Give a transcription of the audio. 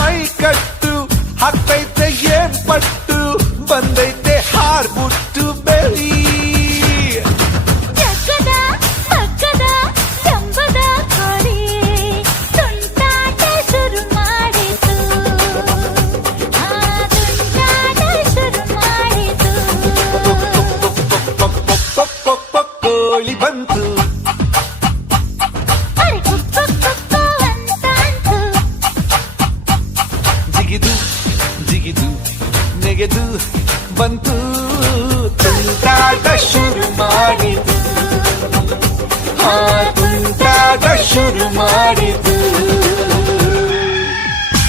ಮೈ ಕಟ್ಟು ಹಾಕ್ತೈತೆ ಏನ್ ಪಟ್ಟು ಬಂದೈತೆ ಹಾರ್ಬಿಟ್ಟು ಬೆಳಿ ಜಗ್ಗದ ಮಗ್ಗದ ಜಂಬದ ಕೋಳಿ ತುಂಟಾಟ ಶುರು ಮಾಡಿತು ತುಂಟಾಟ ಶುರು ಮಾಡಿತು ಕೋಳಿ ಬಂತು ಅರೆ ಕುಕ್ಕು ಕುಕ್ಕು ಅಂತಾಂತು ಜಿಗಿದು ಜಿಗಿದು ನೆಗೆದು ಬಂತು